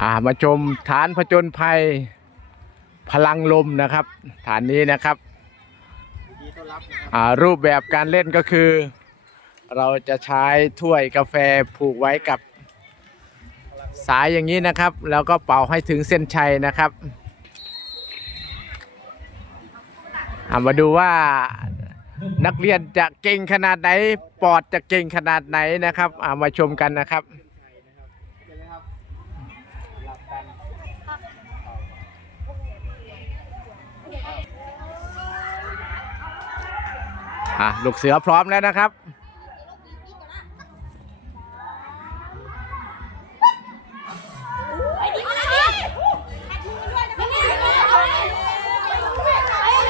อ่ามาชมฐานผจญภัยพลังลมนะครับ ฐานนี้นะครับอ่ารูปแบบการเล่นก็คือ เราจะใช้ถ้วยกาแฟผูกไว้กับสายอย่างนี้นะครับ แล้วก็เป่าให้ถึงเส้นชัยนะครับามาดูว่านักเรียนจะเก่งขนาดไหน ปอดจะเก่งขนาดไหนนะครับามาชมกันนะครับ อะลูกเสือพร้อมแล้วนะครับ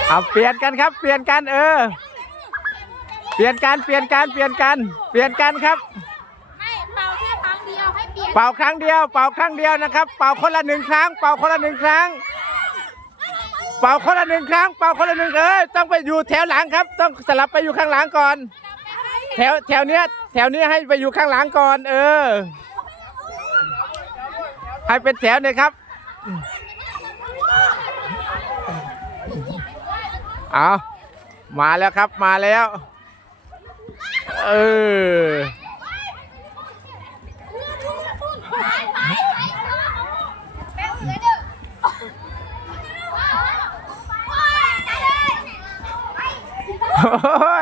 เอาเปลี่ยนกันครับ เปลี่ยนกันเออ เปลี่ยนกันเปลี่ยนกันเปลี่ยนกัน เปลี่ยนกันครับไม่เป่าแค่ครั้งเดียวให้เปลี่ยน เป่าครั้งเดียว เป่าครั้งเดียวนะครับ เป่าคนละหนึ่งครั้ง เป่าคนละหนึ่งครั้ง เป่าคนละหนึ่งครั้ง เป่าคนละหนึ่งเอ้ยต้องไปอยู่แถวหลังครับ ต้องสลับไปอยู่ข้างหลังก่อน แถวแถวเนี้ยแถวเนี้ยให้ไปอยู่ข้างหลังก่อน เออ ให้เป็นแถวเลยครับ เอามาแล้วครับมาแล้ว เออ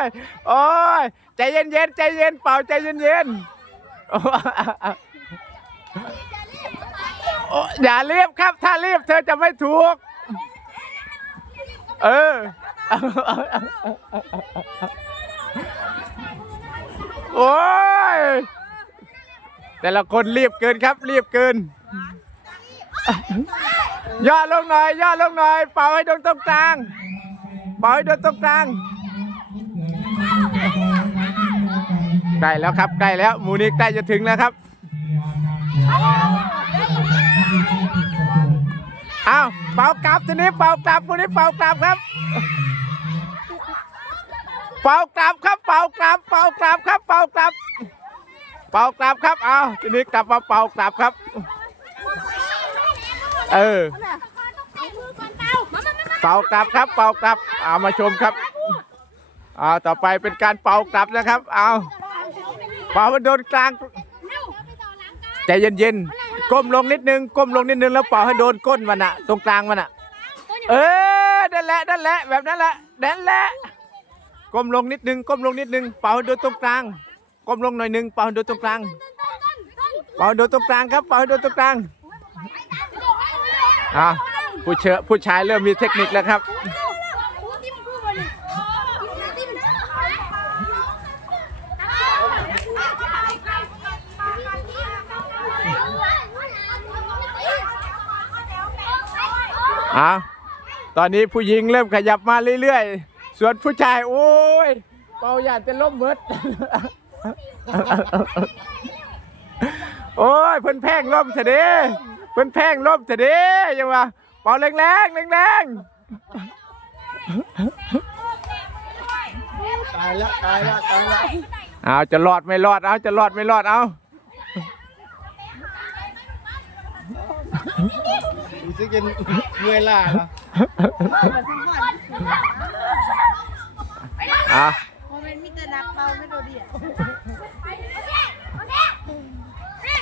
ยโอ้ยใจเย็นเย็นใจเย็นเป่าใจเย็นเย็นโอ้โอ้อย่ารีบครับ ถ้ารีบเธอจะไม่ถูก เออ โอ้ย แต่ละคนรีบเกินครับ รีบเกิน ย่อลงหน่อย ย่อลงหน่อย เป่าให้โดนตรงกลาง เป่าให้โดนตรงกลาง ใกล้แล้วครับใกล้แล้วมูนี้ใกล้จะถึงแล้วครับอ้าวเป่ากลับทีนี้เป่ากลับมูนี้เป่ากลับครับ เป่ากลับครับเป่ากลับเป่ากลับครับเป่ากลับ เป่ากลับครับเอาทีนี้กลับมาเป่ากลับครับ เออเป่ากลับครับเป่ากลับเอามาชมครับเอาต่อไปเป็นการเป่ากลับนะครับ เอา เป่ามันโดนกลางใจเย็นๆก้มลงนิดนึงก้มลงนิดนึงแล้วเป่าให้โดนก้นมันอะตรงกลางมันอะเออนั่นแหละนั่นแหละแบบนั้นแหละนั่นแหละก้มลงนิดนึงก้มลงนิดนึงเป่าให้โดนตรงกลางก้มลงหน่อยนึงเป่าให้โดนตรงกลางเป่าให้โดนตรงกลางครับเป่าให้โดนตรงกลางอะผู้เชอผู้ชายเริ่มมีเทคนิคแล้วครับ อะตอนนี้ผู้หญิงเริ่มขยับมาเรื่อยๆ ส่วนผู้ชาย โอ้ย เป่าหยาดจะล้มเบิด โอ้ย เพิ่นแพงล้มเสยเด้เพิ่นแพงล้มเสยเด้ยังว่าเป่าแรงๆแรงตายแล้วตายแล้วตายแล้วๆเอาจะรอดไม่รอดเอาจะรอดไม่รอดเอา รู้สึกจะเมื่อยล้าแล้วอะโมเมนต์มีแต่นักเป่าไม่โดดเดี่ยว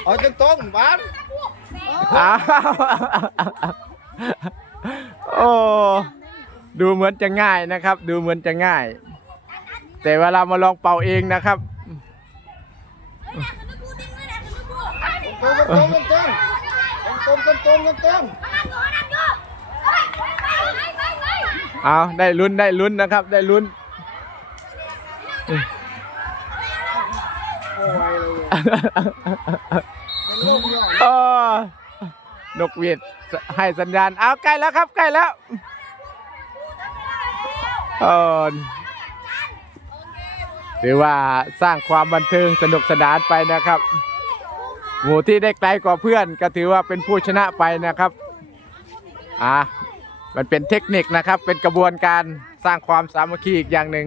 เอาตรงๆบ้านอ้าวโอ้ดูเหมือนจะง่ายนะครับ ดูเหมือนจะง่าย แต่เวลามาลองเป่าเองนะครับตรงๆตรงๆ ตรงๆตรงๆตรงๆตรงเอาได้ลุ้นได้ลุ้นนะครับ ได้ลุ้นๆโอ้ยเลยเป็นโรคย่อยเออนกหวีดให้สัญญาณ เอาใกล้แล้วครับใกล้แล้วเออถือว่าสร้างความบันเทิงสนุกสนานไปนะครับ หมู่ที่ได้ไกลกว่าเพื่อนก็ถือว่าเป็นผู้ชนะไปนะครับ อ่า มันเป็นเทคนิคนะครับ เป็นกระบวนการสร้างความสามัคคีอีกอย่างหนึ่ง